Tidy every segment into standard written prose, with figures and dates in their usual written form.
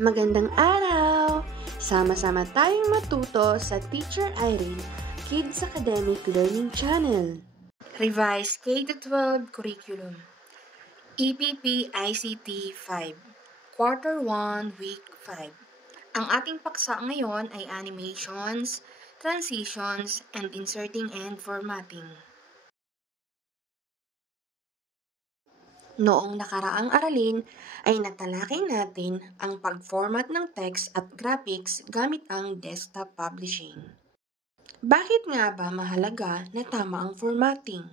Magandang araw! Sama-sama tayong matuto sa Teacher Irene Kids Academic Learning Channel. Revised K-12 Curriculum EPP ICT 5 Quarter 1 Week 5. Ang ating paksa ngayon ay Animations, Transitions, and Inserting and Formatting. Noong nakaraang aralin ay natalakay natin ang pag-format ng text at graphics gamit ang desktop publishing. Bakit nga ba mahalaga na tama ang formatting?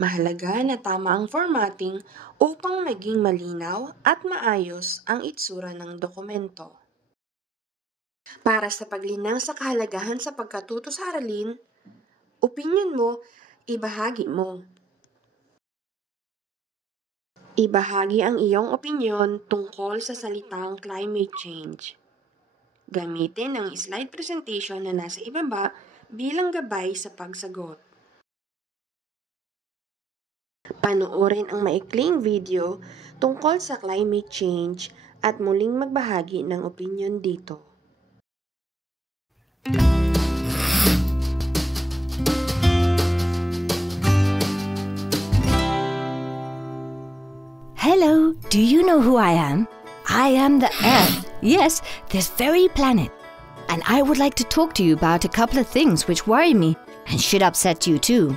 Mahalaga na tama ang formatting upang maging malinaw at maayos ang itsura ng dokumento. Para sa paglinang sa kahalagahan sa pagkatuto sa aralin, opinyon mo, ibahagi mo. Ibahagi ang iyong opinyon tungkol sa salitang climate change. Gamitin ang slide presentation na nasa ibaba bilang gabay sa pagsagot. Panoorin ang maikling video tungkol sa climate change at muling magbahagi ng opinyon dito. Hello, do you know who I am? I am the Earth. Yes, this very planet. And I would like to talk to you about a couple of things which worry me and should upset you too.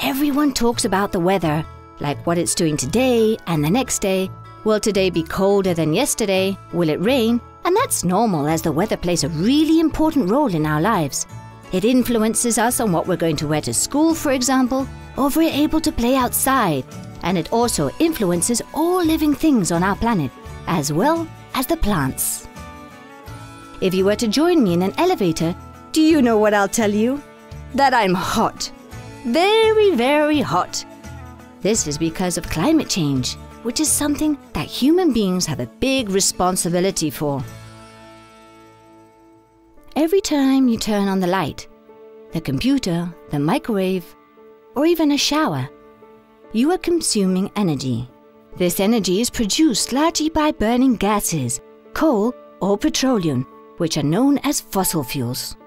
Everyone talks about the weather, like what it's doing today and the next day. Will today be colder than yesterday? Will it rain? And that's normal, as the weather plays a really important role in our lives. It influences us on what we're going to wear to school, for example, or if we're able to play outside. And it also influences all living things on our planet, as well as the plants. If you were to join me in an elevator, do you know what I'll tell you? That I'm hot. Very, very hot. This is because of climate change, which is something that human beings have a big responsibility for. Every time you turn on the light, the computer, the microwave, or even a shower, you are consuming energy. This energy is produced largely by burning gases, coal or petroleum, which are known as fossil fuels.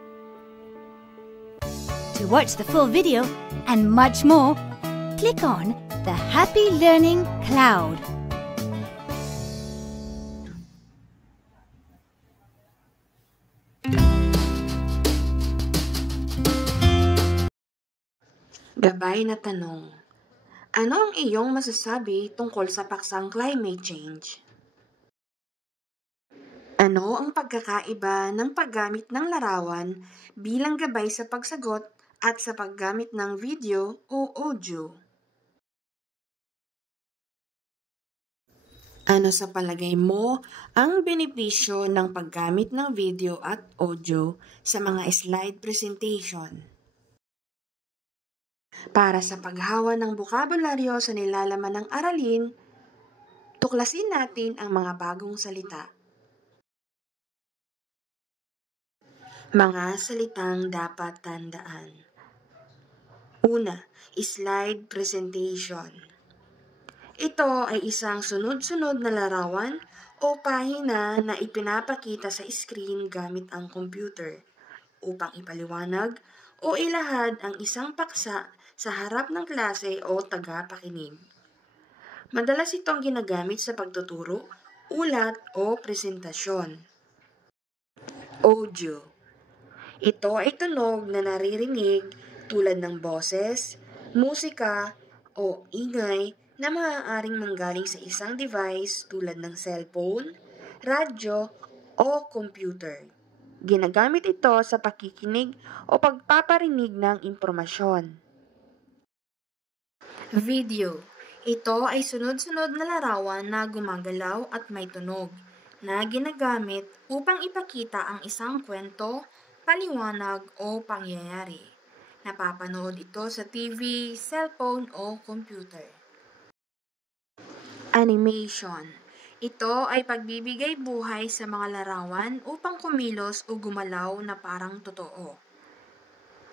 To watch the full video and much more, click on the Happy Learning Cloud. Gabay na tanong. Ano ang iyong masasabi tungkol sa paksang climate change? Ano ang pagkakaiba ng paggamit ng larawan bilang gabay sa pagsagot at sa paggamit ng video o audio? Ano sa palagay mo ang benepisyo ng paggamit ng video at audio sa mga slide presentation? Para sa paghawa ng bokabularyo sa nilalaman ng aralin, tuklasin natin ang mga bagong salita. Mga salitang dapat tandaan. Una, slide presentation. Ito ay isang sunod-sunod na larawan o pahina na ipinapakita sa screen gamit ang computer upang ipaliwanag o ilahad ang isang paksa sa harap ng klase o tagapakinig. Madalas itong ginagamit sa pagtuturo, ulat o presentasyon. Audio. Ito ay tunog na naririnig tulad ng boses, musika o ingay na maaaring manggaling sa isang device tulad ng cellphone, radyo o computer. Ginagamit ito sa pakikinig o pagpaparinig ng impormasyon. Video. Ito ay sunod-sunod na larawan na gumagalaw at may tunog na ginagamit upang ipakita ang isang kwento, paliwanag o pangyayari. Napapanood ito sa TV, cellphone o computer. Animation. Ito ay pagbibigay buhay sa mga larawan upang kumilos o gumalaw na parang totoo.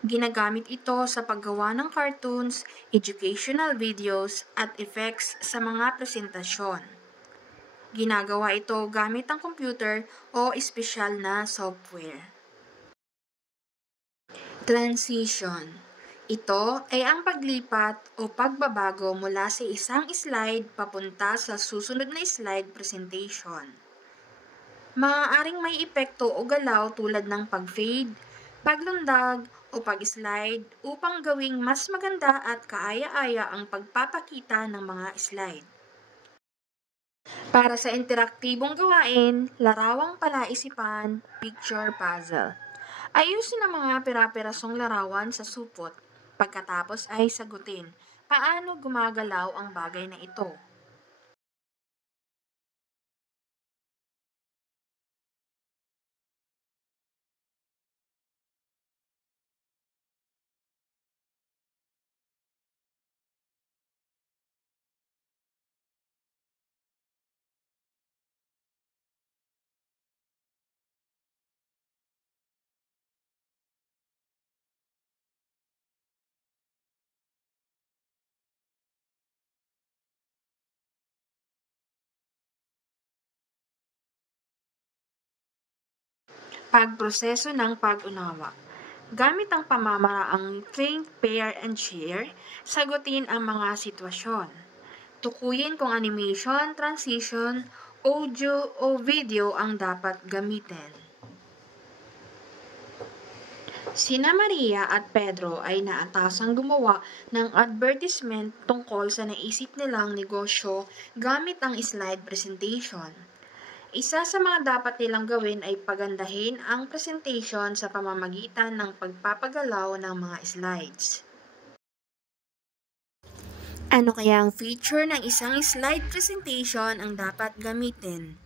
Ginagamit ito sa paggawa ng cartoons, educational videos at effects sa mga presentasyon. Ginagawa ito gamit ang computer o espesyal na software. Transition. Ito ay ang paglipat o pagbabago mula sa isang slide papunta sa susunod na slide presentation. Maaaring may epekto o galaw tulad ng pag-fade, paglundag, o pag-slide upang gawing mas maganda at kaaya-aya ang pagpapakita ng mga slide. Para sa interaktibong gawain, larawang palaisipan, picture puzzle. Ayusin ang mga pira-pirasong larawan sa supot. Pagkatapos ay sagutin, paano gumagalaw ang bagay na ito? Pagproseso ng pag-unawa. Gamit ang pamamaraang think, pair, and share, sagutin ang mga sitwasyon. Tukuyin kung animation, transition, audio, o video ang dapat gamitin. Sina Maria at Pedro ay naatasang gumawa ng advertisement tungkol sa naisip nilang negosyo gamit ang slide presentation. Isa sa mga dapat nilang gawin ay pagandahin ang presentation sa pamamagitan ng pagpapagalaw ng mga slides. Ano kaya ang feature ng isang slide presentation ang dapat gamitin?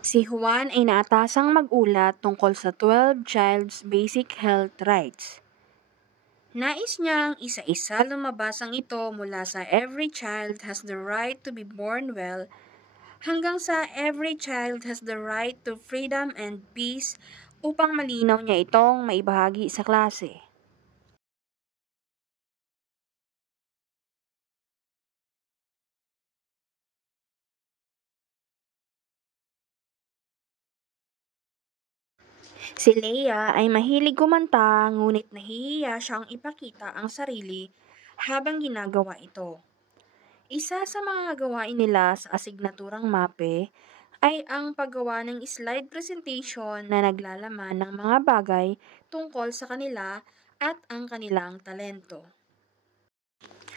Si Juan ay naatasang mag-ulat tungkol sa 12 Child's Basic Health Rights. Nais niyang isa-isa lumabas ang ito mula sa every child has the right to be born well hanggang sa every child has the right to freedom and peace upang malinaw niya itong maibahagi sa klase. Si Leia ay mahilig kumanta ngunit nahihiya siyang ipakita ang sarili habang ginagawa ito. Isa sa mga gawain nila sa asignaturang MAPE ay ang paggawa ng slide presentation na naglalaman ng mga bagay tungkol sa kanila at ang kanilang talento.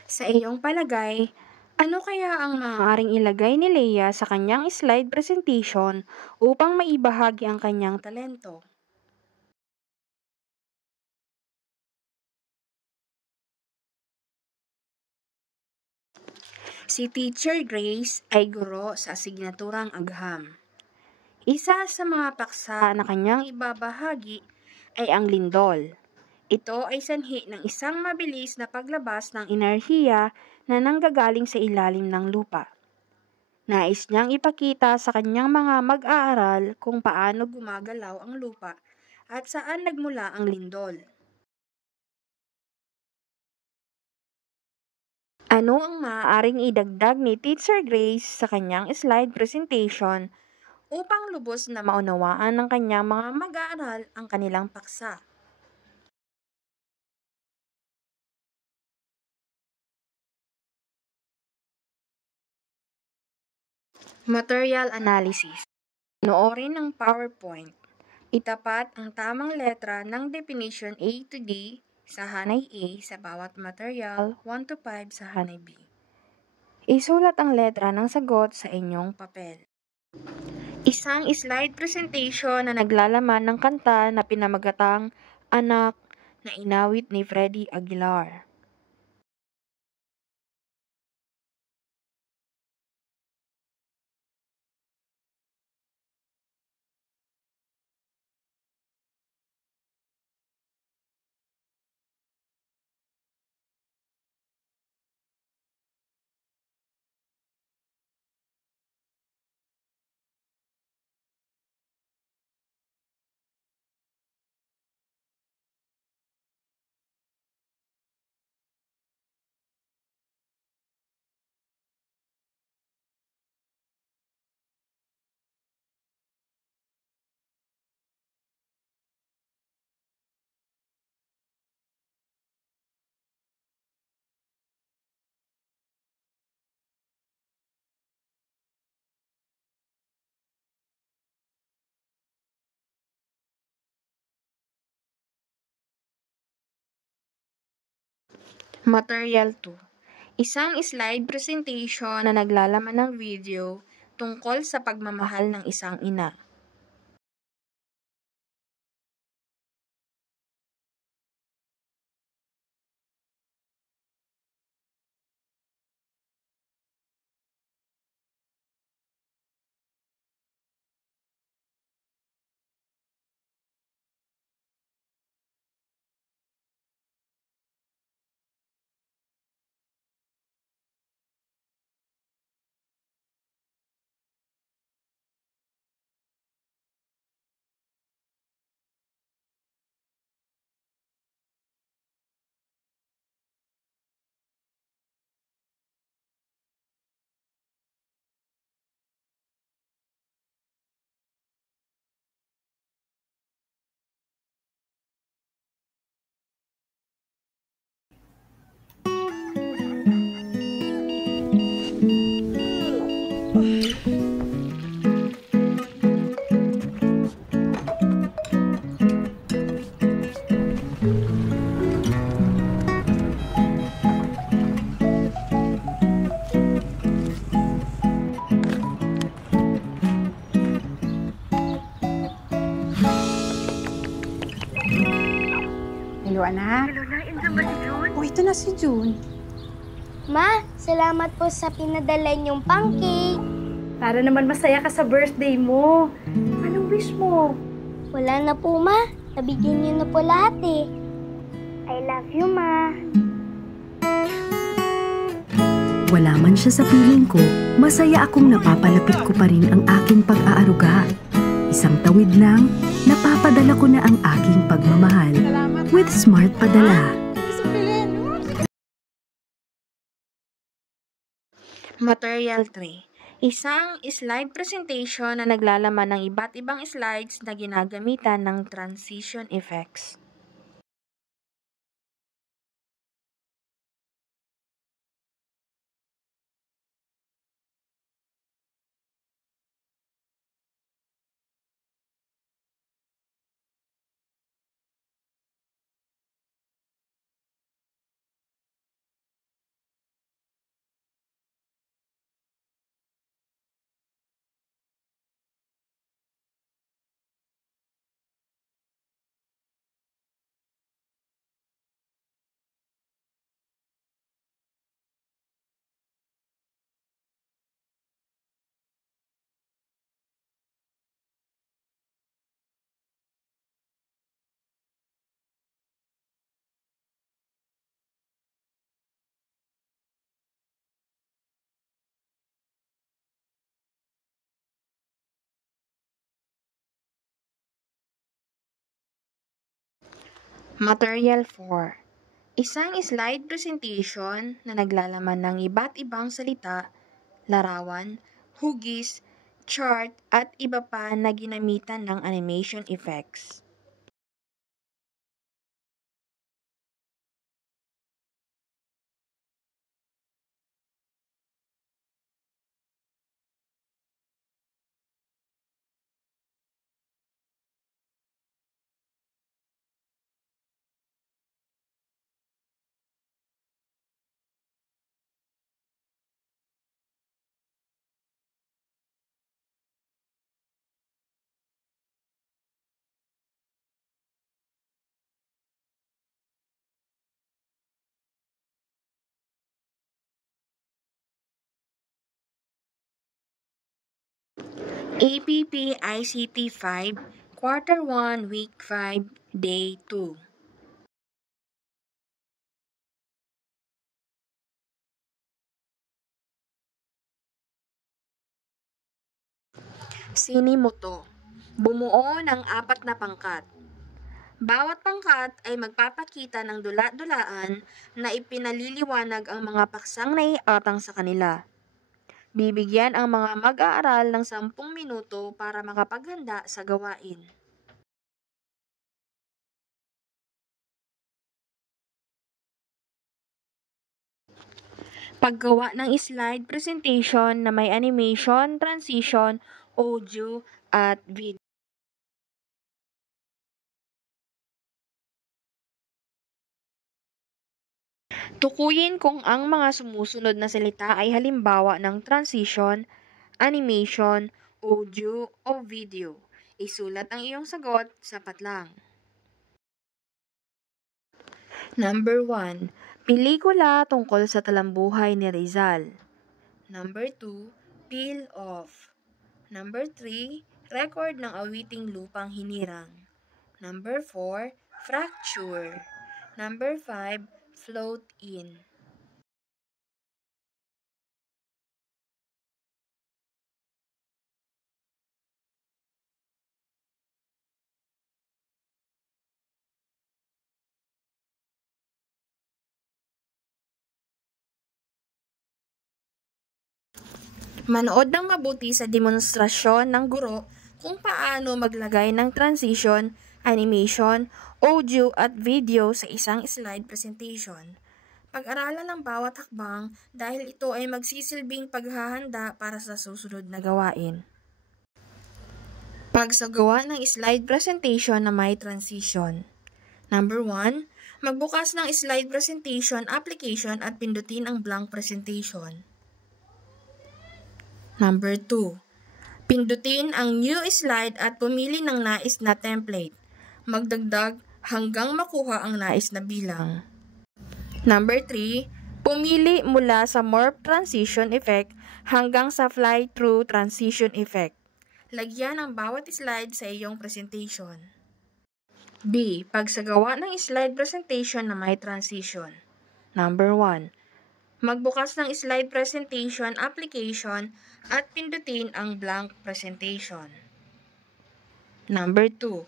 Sa iyong palagay, ano kaya ang maaaring ilagay ni Leia sa kanyang slide presentation upang maibahagi ang kanyang talento? Si Teacher Grace ay guro sa asignaturang agham. Isa sa mga paksa na kanyang ibabahagi ay ang lindol. Ito ay sanhi ng isang mabilis na paglabas ng enerhiya na nanggagaling sa ilalim ng lupa. Nais niyang ipakita sa kanyang mga mag-aaral kung paano gumagalaw ang lupa at saan nagmula ang lindol. Ano ang maaaring idagdag ni Teacher Grace sa kanyang slide presentation upang lubos na maunawaan ng kanyang mga mag-aaral ang kanilang paksa? Material analysis. Panoorin ang PowerPoint. Itapat ang tamang letra ng definition A to D sa hanay A sa bawat material, 1 to 5 sa hanay B. Isulat ang letra ng sagot sa inyong papel. Isang slide presentation na naglalaman ng kanta na pinamagatang Anak na inawit ni Freddie Aguilar. Material 2. Isang slide presentation na naglalaman ng video tungkol sa pagmamahal ng isang ina. Hello, anak. Hello na, Insan ba si June? Oh, ito na si June. Ma, salamat po sa pinadala niyong pancake. Para naman masaya ka sa birthday mo. Anong wish mo? Wala na po, Ma. Nabigyan niyo na po lahat eh. I love you, Ma. Wala man siya sa piling ko, masaya akong napapalapit ko pa rin ang aking pag-aaruga. Isang tawid lang, napapadala ko na ang aking pagmamahal with Smart Padala. Material 3. Isang slide presentation na naglalaman ng iba't ibang slides na ginagamitan ng transition effects. Material 4. Isang slide presentation na naglalaman ng iba't ibang salita, larawan, hugis, chart at iba pa na ginamitan ng animation effects. APP ICT 5, Quarter 1, Week 5, Day 2. Sinimoto. Bumuo ng 4 na pangkat. Bawat pangkat ay magpapakita ng dula-dulaan na ipinaliliwanag ang mga paksang naiatang sa kanila. Bibigyan ang mga mag-aaral ng 10 minuto para makapaghanda sa gawain. Paggawa ng slide presentation na may animation, transition, audio, at video. Tukuyin kung ang mga sumusunod na salita ay halimbawa ng transition, animation, audio, o video. Isulat ang iyong sagot, sapat lang. Number 1. Pelikula tungkol sa talambuhay ni Rizal. Number 2. Peel Off. Number 3. Record ng awiting lupang hinirang. Number 4. Fracture. Number 5. Float In. Manood ng mabuti sa demonstrasyon ng guro kung paano maglagay ng transition, animation, audio at video sa isang slide presentation. Pag-aralan ang bawat hakbang dahil ito ay magsisilbing paghahanda para sa susunod na gawain. Pagsagawa ng slide presentation na may transition. Number 1. Magbukas ng slide presentation application at pindutin ang blank presentation. Number 2. Pindutin ang new slide at pumili ng nais na template. Magdagdag hanggang makuha ang nais na bilang. Number 3. Pumili mula sa morph transition effect hanggang sa fly-through transition effect. Lagyan ang bawat slide sa iyong presentation. B. Pagsagawa ng slide presentation na may transition. Number 1. Magbukas ng slide presentation application at pindutin ang blank presentation. Number 2.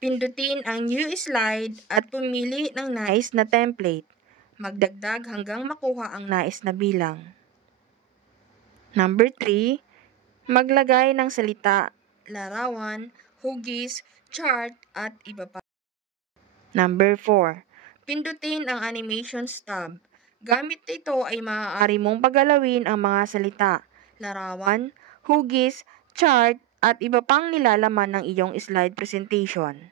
Pindutin ang new slide at pumili ng nais na template. Magdagdag hanggang makuha ang nais na bilang. Number 3. Maglagay ng salita, larawan, hugis, chart, at iba pa. Number 4. Pindutin ang Animations tab. Gamit ito ay maaari mong pagalawin ang mga salita, larawan, hugis, chart, at iba pang nilalaman ng iyong slide presentation.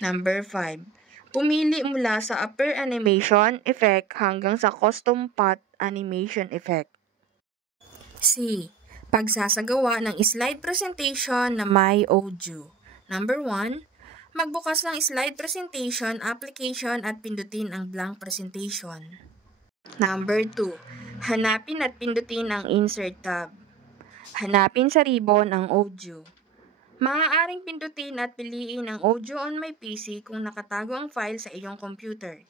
Number 5. Pumili mula sa upper animation effect hanggang sa custom path animation effect. C. Pagsasagawa ng slide presentation na may audio. Number 1. Magbukas ng slide presentation application at pindutin ang blank presentation. Number 2. Hanapin at pindutin ang Insert tab. Hanapin sa ribbon ang audio. Maaaring pindutin at piliin ang audio on my PC kung nakatago ang file sa iyong computer.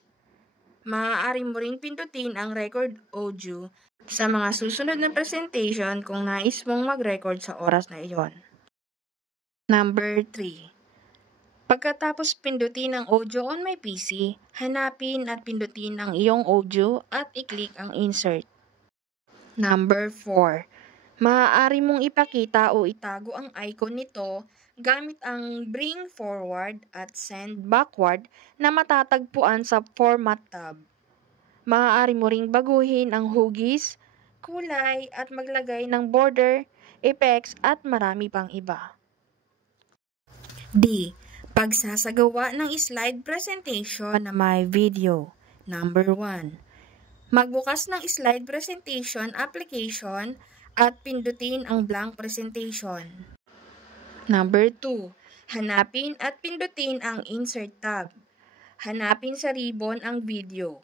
Maaari mo ring pindutin ang record audio sa mga susunod na presentation kung nais mong mag-record sa oras na iyon. Number 3. Pagkatapos pindutin ang audio on my PC, hanapin at pindutin ang iyong audio at i-click ang Insert. Number 4. Maaari mong ipakita o itago ang icon nito gamit ang Bring Forward at Send Backward na matatagpuan sa Format tab. Maaari mo ring baguhin ang hugis, kulay at maglagay ng border, effects at marami pang iba. D. Pagsasagawa ng slide presentation na may video. Number 1. Magbukas ng slide presentation application at pindutin ang blank presentation. Number 2. Hanapin at pindutin ang Insert tab. Hanapin sa ribbon ang video.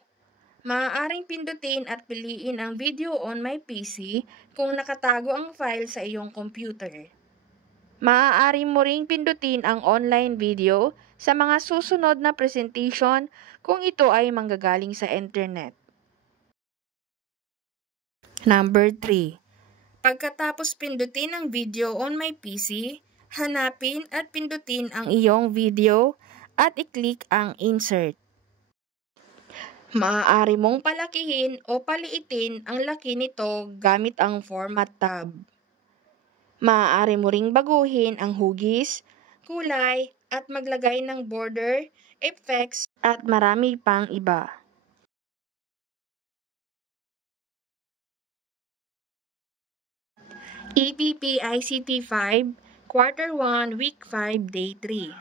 Maaaring pindutin at piliin ang video on my PC kung nakatago ang file sa iyong computer. Maaari mo ring pindutin ang online video sa mga susunod na presentation kung ito ay manggagaling sa internet. Number 3. Pagkatapos pindutin ang video on my PC, hanapin at pindutin ang iyong video at i-click ang Insert. Maaari mong palakihin o paliitin ang laki nito gamit ang Format tab. Maaari mo ring baguhin ang hugis, kulay, at maglagay ng border, effects, at marami pang iba. EPP ICT 5, Quarter 1, Week 5, Day 3.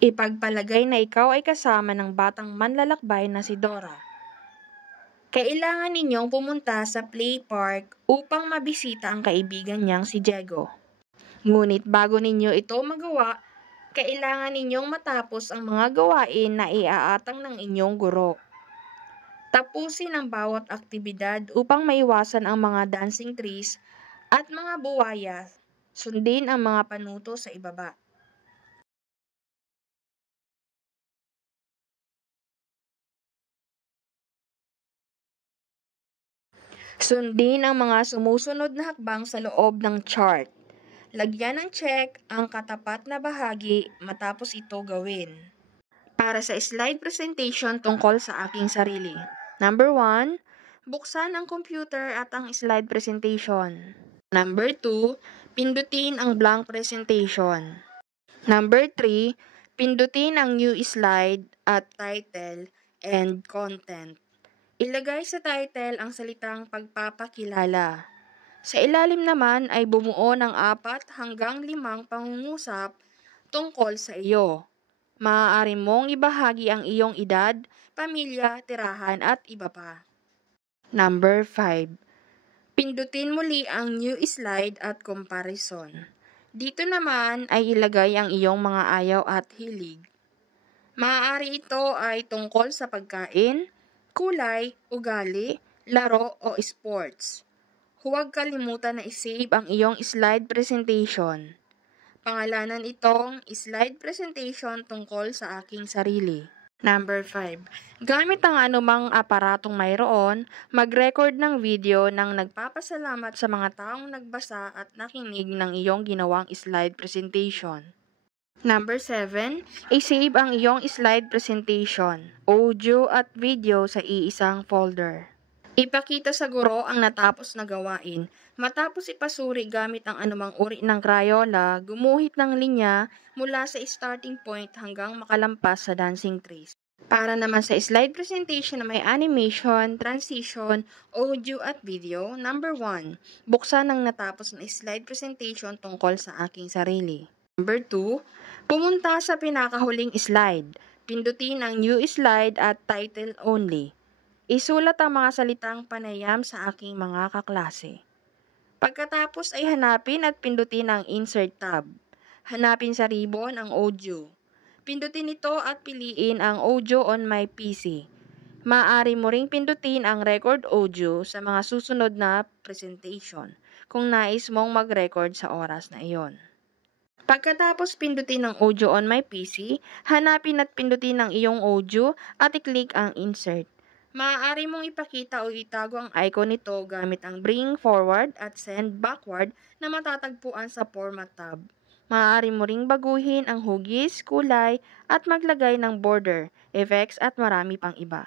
Ipagpalagay na ikaw ay kasama ng batang manlalakbay na si Dora. Kailangan ninyong pumunta sa play park upang mabisita ang kaibigan niyang si Diego. Ngunit bago ninyo ito magawa, kailangan ninyong matapos ang mga gawain na iaatang ng inyong guro. Tapusin ang bawat aktibidad upang maiwasan ang mga dancing trees at mga buwaya. Sundin ang mga panuto sa ibaba. Sundin ang mga sumusunod na hakbang sa loob ng chart. Lagyan ng check ang katapat na bahagi matapos ito gawin. Para sa slide presentation tungkol sa aking sarili. Number 1, buksan ang computer at ang slide presentation. Number 2, pindutin ang blank presentation. Number 3, pindutin ang new slide at title and content. Ilagay sa title ang salitang pagpapakilala. Sa ilalim naman ay bumuo ng 4 hanggang 5 pangungusap tungkol sa iyo. Maaari mong ibahagi ang iyong edad, pamilya, tirahan at iba pa. Number 5. Pindutin muli ang new slide at comparison. Dito naman ay ilagay ang iyong mga ayaw at hilig. Maaari ito ay tungkol sa pagkain, kulay, ugali, laro o sports. Huwag kalimutan na isave ang iyong slide presentation. Pangalanan itong slide presentation tungkol sa aking sarili. Number 5. Gamit ang anumang aparatong mayroon, mag-record ng video ng nagpapasalamat sa mga taong nagbasa at nakinig ng iyong ginawang slide presentation. Number 7. I-save ang iyong slide presentation, audio at video sa iisang folder. Ipakita sa guro ang natapos na gawain. Matapos ipasuri gamit ang anumang uri ng Crayola, gumuhit ng linya mula sa starting point hanggang makalampas sa dancing trees. Para naman sa slide presentation na may animation, transition, audio at video, number 1, buksan ang natapos na slide presentation tungkol sa aking sarili. Number 2, pumunta sa pinakahuling slide. Pindutin ang new slide at title only. Isulat ang mga salitang panayam sa aking mga kaklase. Pagkatapos ay hanapin at pindutin ang Insert tab. Hanapin sa ribbon ang audio. Pindutin ito at piliin ang audio on my PC. Maaari mo ring pindutin ang record audio sa mga susunod na presentation kung nais mong mag-record sa oras na iyon. Pagkatapos pindutin ang audio on my PC, hanapin at pindutin ang iyong audio at i-click ang Insert. Maaari mong ipakita o itago ang icon nito gamit ang Bring Forward at Send Backward na matatagpuan sa Format tab. Maaari mo ring baguhin ang hugis, kulay, at maglagay ng border, effects at marami pang iba.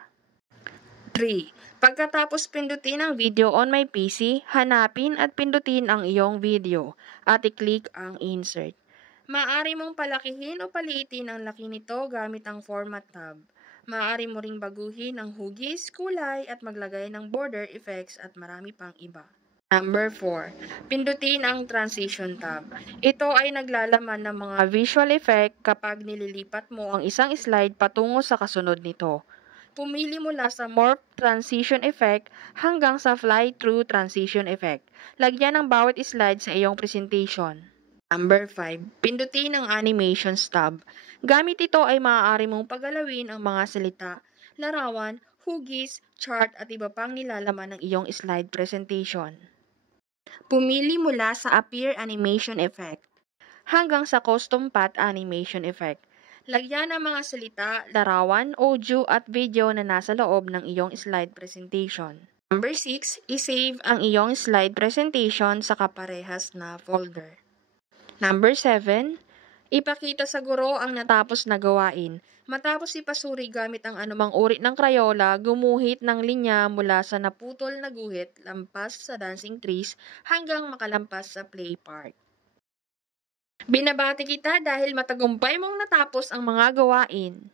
3. Pagkatapos pindutin ang video on my PC, hanapin at pindutin ang iyong video at i-click ang Insert. Maaari mong palakihin o paliitin ang laki nito gamit ang Format tab. Maaari mo ring baguhin ang hugis, kulay, at maglagay ng border effects at marami pang iba. Number 4. Pindutin ang Transition tab. Ito ay naglalaman ng mga visual effect kapag nililipat mo ang isang slide patungo sa kasunod nito. Pumili mula sa Morph Transition Effect hanggang sa Fly-Through Transition Effect. Lagyan ng bawat slide sa iyong presentation. Number 5. Pindutin ang Animations tab. Gamit ito ay maaari mong pagalawin ang mga salita, larawan, hugis, chart at iba pang nilalaman ng iyong slide presentation. Pumili mula sa Appear Animation Effect hanggang sa Custom Path Animation Effect. Lagyan ang mga salita, larawan, audio at video na nasa loob ng iyong slide presentation. Number 6. I-save ang iyong slide presentation sa kaparehas na folder. Number 7. Ipakita sa guro ang natapos na gawain. Matapos ipasuri gamit ang anumang uri ng Crayola, gumuhit ng linya mula sa naputol na guhit, lampas sa dancing trees, hanggang makalampas sa play park. Binabati kita dahil matagumpay mong natapos ang mga gawain.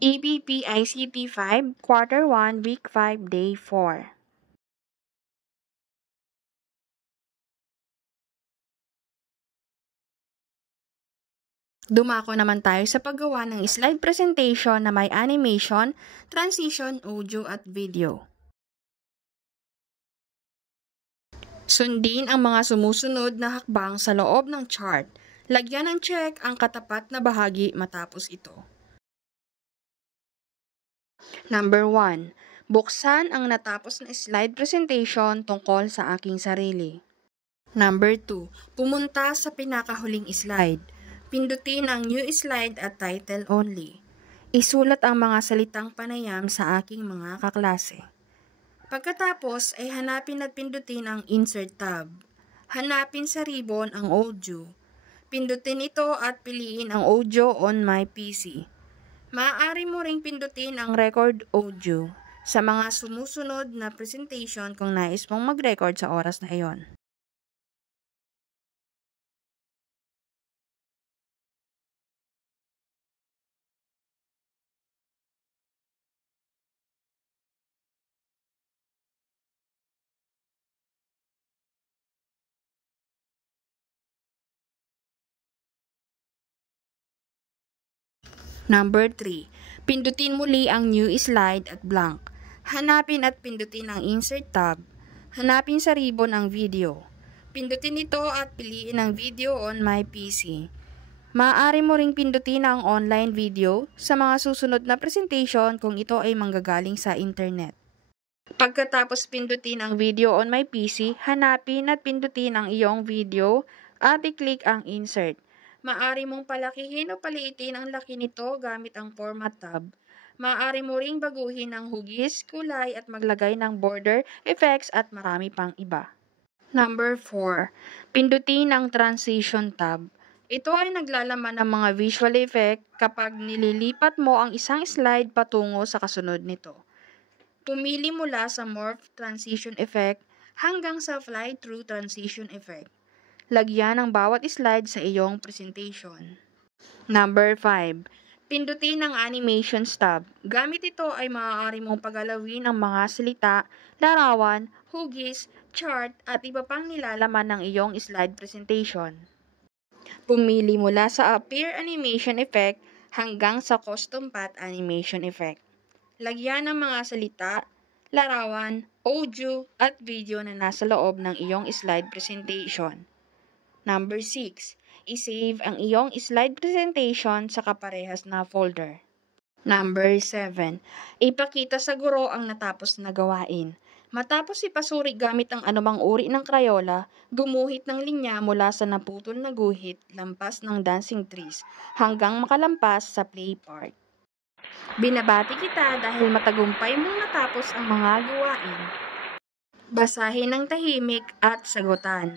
EBP ICT 5, Quarter 1, Week 5, Day 4. Dumako naman tayo sa paggawa ng slide presentation na may animation, transition, audio at video. Sundin ang mga sumusunod na hakbang sa loob ng chart. Lagyan ng check ang katapat na bahagi matapos ito. Number 1. Buksan ang natapos na slide presentation tungkol sa aking sarili. Number 2. Pumunta sa pinakahuling slide. Pindutin ang new slide at title only. Isulat ang mga salitang panayam sa aking mga kaklase. Pagkatapos ay hanapin at pindutin ang insert tab. Hanapin sa ribbon ang audio. Pindutin ito at piliin ang audio on my PC. Maaari mo ring pindutin ang record audio sa mga sumusunod na presentation kung nais mong mag-record sa oras na iyon. Number 3. Pindutin muli ang new slide at blank. Hanapin at pindutin ang insert tab. Hanapin sa ribbon ang video. Pindutin ito at piliin ang video on my PC. Maaari mo ring pindutin ang online video sa mga susunod na presentation kung ito ay manggagaling sa internet. Pagkatapos pindutin ang video on my PC, hanapin at pindutin ang iyong video at i-click ang insert. Maaari mong palakihin o paliitin ang laki nito gamit ang Format tab. Maaari mo ring baguhin ang hugis, kulay at maglagay ng border, effects at marami pang iba. Number 4. Pindutin ang Transition tab. Ito ay naglalaman ng mga visual effect kapag nililipat mo ang isang slide patungo sa kasunod nito. Pumili mula sa Morph Transition Effect hanggang sa Fly-Through Transition Effect. Lagyan ang bawat slide sa iyong presentation. Number 5. Pindutin ang Animations tab. Gamit ito ay maaari mong pagalawin ang mga salita, larawan, hugis, chart at iba pang nilalaman ng iyong slide presentation. Pumili mula sa Appear Animation Effect hanggang sa Custom Path Animation Effect. Lagyan ng mga salita, larawan, audio at video na nasa loob ng iyong slide presentation. Number 6. I-save ang iyong slide presentation sa kaparehas na folder. Number 7. Ipakita sa guro ang natapos na gawain. Matapos ipasuri gamit ang anumang uri ng Crayola, gumuhit ng linya mula sa naputol na guhit, lampas ng dancing trees, hanggang makalampas sa play part. Binabati kita dahil matagumpay mong natapos ang mga gawain. Basahin ng tahimik at sagutan.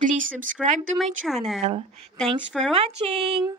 Please subscribe to my channel. Thanks for watching!